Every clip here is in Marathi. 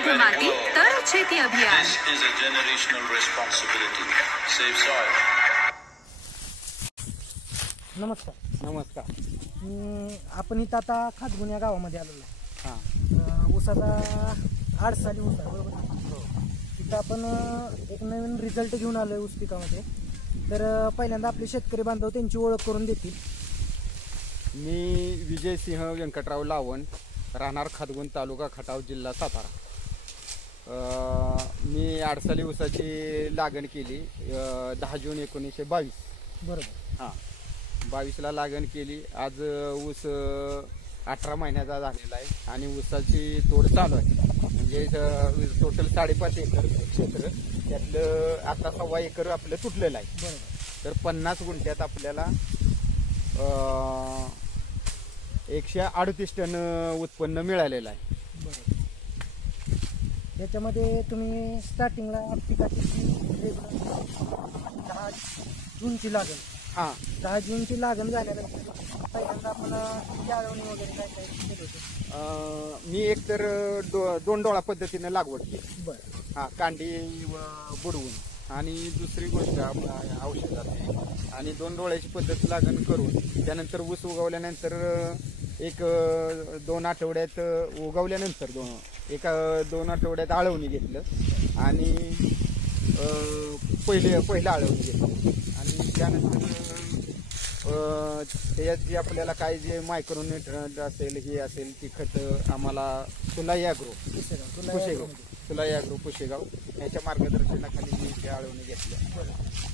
शुद्ध माती तर शेती अभियान. नमस्कार. नमस्कार. आपण इथं आता खातगुण या गावामध्ये आलेलो आहे. हां. ऊसाचा 8 साली ऊस आहे, बरोबर. तिथं आपण एक नवीन रिझल्ट घेऊन आलो आहे ऊस पिकामध्ये. तर पहिल्यांदा आपले शेतकरी बांधव त्यांची ओळख करून देतील. मी विजय सिंह व्यंकटराव लावण, राहणार खातगुण, तालुका खटाव, जिल्हा सातारा. मी 8 साली ऊसाची लागण केली 10 जून 1922. बरोबर. हां, 22ला लागण केली. आज ऊस 18 महिन्याचा झालेला आहे आणि ऊसाची तोड चालू आहे. म्हणजे टोटल 5.5 एकर क्षेत्र, त्यातलं आता 1.25 एकर आपलं तुटलेलं आहे. बरोबर. तर 50 गुंठ्यात आपल्याला 138 टन उत्पन्न मिळालेलं आहे. बरोबर. याच्यामध्ये तुम्ही स्टार्टिंगला पिकाची 10 जूनची लागण. हां, 10 जूनची लागण झाल्यानंतर पहिल्यांदा आपण जाळवणी वगैरे काय काय केलं होतं? मी एकतर 2 डोळा पद्धतीने लागवड केली. बरं. हां, कांडी बुडवून, आणि दुसरी गोष्ट औषधाची, आणि 2 डोळ्याची पद्धत लागण करून त्यानंतर ऊस उगवल्यानंतर एक 2 आठवड्यात उगवल्यानंतर 2 आठवड्यात आळवणी घेतलं आणि पहिलं आळवणी घेतलं. आणि त्यानंतर त्याच्यात जे आपल्याला काय जे मायक्रोन्यूट्रंट असेल, हे असेल, ती खतं आम्हाला सुलाई ॲग्रो पुशेगाव यांच्या मार्गदर्शनाखाली मी ते आळवणी घेतल्या.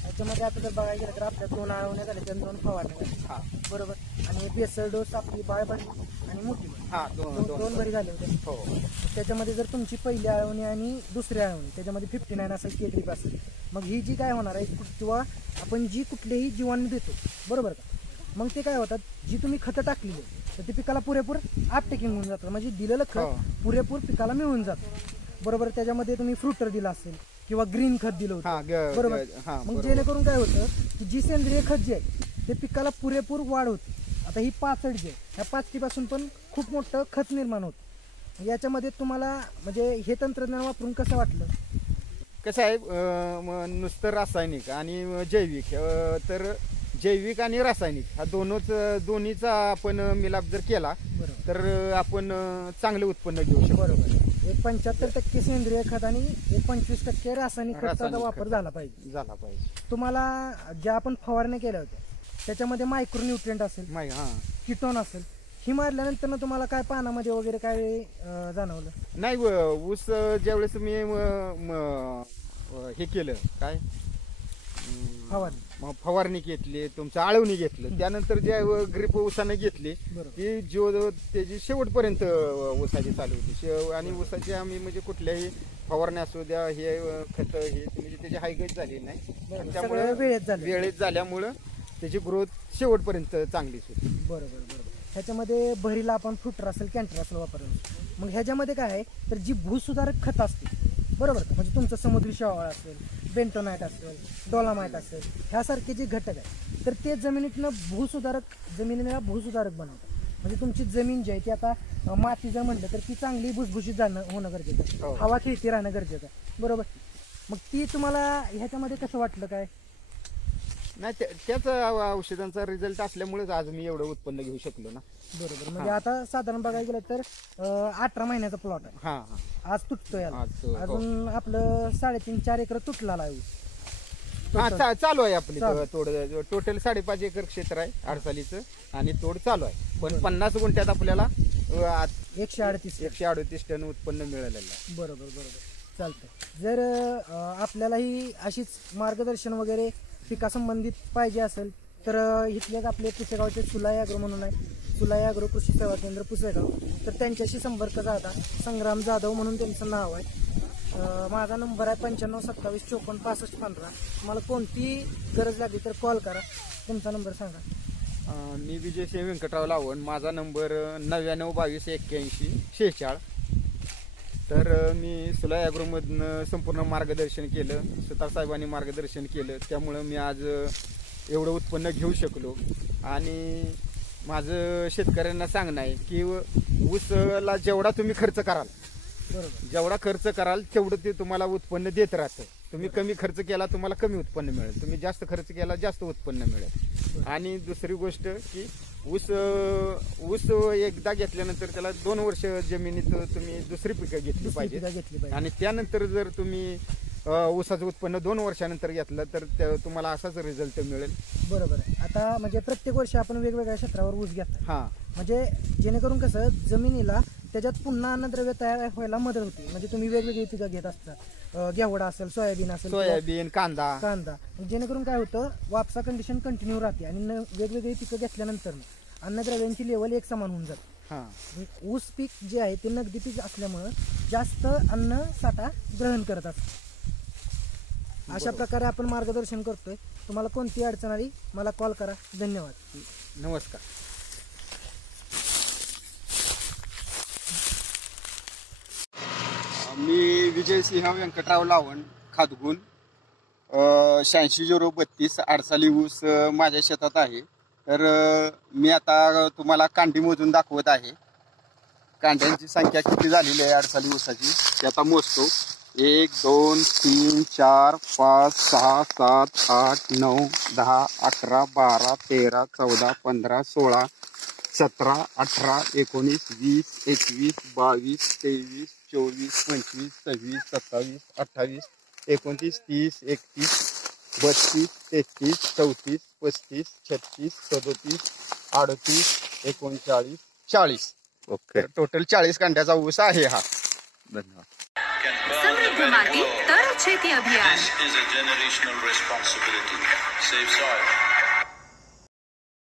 याच्यामध्ये आता जर बघायला गेलं तर आपल्या 2 आळवण्या झाल्या, त्या 2 फवारण्या झाल्या. हां, बरोबर. आणि बेसल डोस आपली बाळबडी आणि मोठी बडी. हां, 2 बरी झाले होते. हो. त्याच्यामध्ये जर तुमची पहिली आळवणी आणि दुसरी आळवणी त्याच्यामध्ये 59 असेल, के ड्रीप असेल, मग ही जी काय होणार आहे, किंवा आपण जी कुठलेही जीवाणू देतो, बरोबर का, मग ते काय होतात, जी तुम्ही खतं टाकलेली तर ते पिकाला पुरेपूर आपटेकिंग होऊन जातं. म्हणजे दिलेलं खत पुरेपूर पिकाला मिळून जातं. बरोबर. त्याच्यामध्ये तुम्ही फ्रुटर दिला असेल किंवा ग्रीन खत दिलं होतं, बरोबर. मग जेणेकरून काय होतं की जी सेंद्रिय खत जे आहे ते पिकाला पुरेपूर वाढ होते. आता ही पाचड जी आहे, ह्या पाचटीपासून पण खूप मोठं खत निर्माण होतं. याच्यामध्ये तुम्हाला म्हणजे हे तंत्रज्ञान वापरून कसं वाटलं? कसं आहे, नुसतं रासायनिक आणि जैविक, तर जैविक आणि रासायनिक हा दोन्हीचा आपण मिलाप जर केला तर आपण चांगलं उत्पन्न घेऊ शकतो. बरोबर. 75% सेंद्रिय खत आणि 25% रासायनिक खताचा वापर झाला पाहिजे. तुम्हाला ज्या आपण फवारण्या केल्या होत्या त्याच्यामध्ये मायक्रोन्यूट्रिएंट असेल, किटोन असेल, ही मारल्यानंतर ना तुम्हाला काय पानामध्ये वगैरे काय जाणवलं? नाही, ऊस ज्यावेळेस मी हे केलं, काय फवारणी घेतली, तुमचं आळवणी घेतलं, त्यानंतर जे ग्रीप ऊसाने घेतली ती त्याची शेवटपर्यंत ऊसाची चालू होती. आणि ऊसाची आम्ही म्हणजे कुठल्याही फवारणी असू द्या, हे खत, हे म्हणजे त्याची हायगट झाली नाही, त्यामुळे वेळेत झाल्यामुळं त्याची ग्रोथ शेवटपर्यंत चांगलीच होती. बरोबर. ह्याच्यामध्ये भरीला आपण फ्रुटर असेल, कॅन्टर असेल वापरलं. मग ह्याच्यामध्ये काय आहे तर जी भूसुधारक खत असते, बरोबर, म्हणजे तुमचं समुद्री शेवाळ असेल, बेंटोनाइट असेल, डोलामाइट असेल, ह्यासारखे जे घटक आहेत तर ते जमिनीला भूसुधारक बनवतात. म्हणजे तुमची जमीन जी आहे ती आता माती जर म्हटलं तर ती चांगली भुसभुशीत होणं गरजेचं आहे, हवा खेळती राहणं गरजेचं आहे, बरोबर. मग ती तुम्हाला ह्याच्यामध्ये कसं वाटलं काय? नाही, त्याच औषधांचा रिझल्ट असल्यामुळेच आज मी एवढं उत्पन्न घेऊ शकलो ना. बरोबर. म्हणजे आता साधारण बघायला गेलं तर 18 महिन्याचा प्लॉट आहे. आज तुटतोय, अजून आपलं 3.5-4 एकर तुटला आहे. चालू आहे आपली तोड. टोटल 5.5 एकर क्षेत्र आहे 8 सालीचं, आणि तोड चालू आहे. पण 50 गुंठ्यात आपल्याला 138 टन उत्पन्न मिळालेलं आहे. बरोबर. चालतंय. जर आपल्यालाही अशीच मार्गदर्शन वगैरे पिकासंबंधित पाहिजे असेल तर इथलेच आपले पुसेगावचे सुलाई ॲग्रो म्हणून आहे, सुलाई ॲग्रो कृषी सेवा केंद्र पुसेगाव, तर त्यांच्याशी संपर्क साधा. संग्राम जाधव म्हणून त्यांचं नाव आहे. माझा नंबर आहे 95 27 54 65 15. तुम्हाला कोणतीही गरज लागली तर कॉल करा. तुमचा नंबर सांगा. मी विजय सिंह व्यंकटराव लावण. माझा नंबर 99 22 81 46. तर मी सुलाई ॲग्रोमधनं संपूर्ण मार्गदर्शन केलं, सुतार साहेबांनी मार्गदर्शन केलं, त्यामुळं मी आज एवढं उत्पन्न घेऊ शकलो. आणि माझं शेतकऱ्यांना सांगणं आहे की ऊसला जेवढा तुम्ही खर्च कराल बरोबर. जेवढा खर्च कराल तेवढं ते तुम्हाला उत्पन्न देत राहतं. तुम्ही कमी खर्च केला तुम्हाला कमी उत्पन्न मिळेल, तुम्ही जास्त खर्च केला जास्त उत्पन्न मिळेल. आणि दुसरी गोष्ट की ऊस एकदा घेतल्यानंतर त्याला 2 वर्ष जमिनीत तुम्ही दुसरी पिकं घेतली पाहिजे. आणि त्यानंतर जर तुम्ही ऊसाचं उत्पन्न 2 वर्षानंतर घेतलं तर तुम्हाला असाच रिझल्ट मिळेल. बरोबर आहे. आता म्हणजे प्रत्येक वर्षी आपण वेगवेगळ्या क्षेत्रावर ऊस घेतो, हा, म्हणजे जेणेकरून कसं जमिनीला त्याच्यात पुन्हा अन्नद्रव्य तयार व्हायला मदत होते. म्हणजे तुम्ही वेगवेगळी पिकं घेत असता, घेवडा असेल, सोयाबीन असेल, सोयाबीन, कांदा, जेणेकरून काय होतं, वापसा कंडिशन कंटिन्यू राहते आणि वेगवेगळी पिकं घेतल्यानंतर अन्नद्रव्यांची लेवल एक समान होऊन जाते. ऊस पीक जे आहे ते नगदी पीक असल्यामुळं जास्त अन्न साठा ग्रहण करत असतं. अशा प्रकारे आपण मार्गदर्शन करतोय. तुम्हाला कोणती अडचण आली मला कॉल करा. धन्यवाद. नमस्कार. मी विजय सिंह व्यंकटराव लावण, खातगुण, 86-032 आडसाली ऊस माझ्या शेतात आहे. तर मी आता तुम्हाला कांडी मोजून दाखवत आहे. कांड्यांची संख्या किती झालेली आहे आडसाली ऊसाची ते आता मोजतो. 1 2 3 4 5 6 7 8 9 10 11 12 13 14 15 16 17 18 19 20 21 22 23 24 25 26 27 28 29 30 31 32 33 34 35 36 37 38 39 40. ओके, टोटल 40 कांड्याचा ऊस आहे हा. धन्यवाद. समृद्ध माती तर शेती अभियान. This is a generational responsibility. Save soil.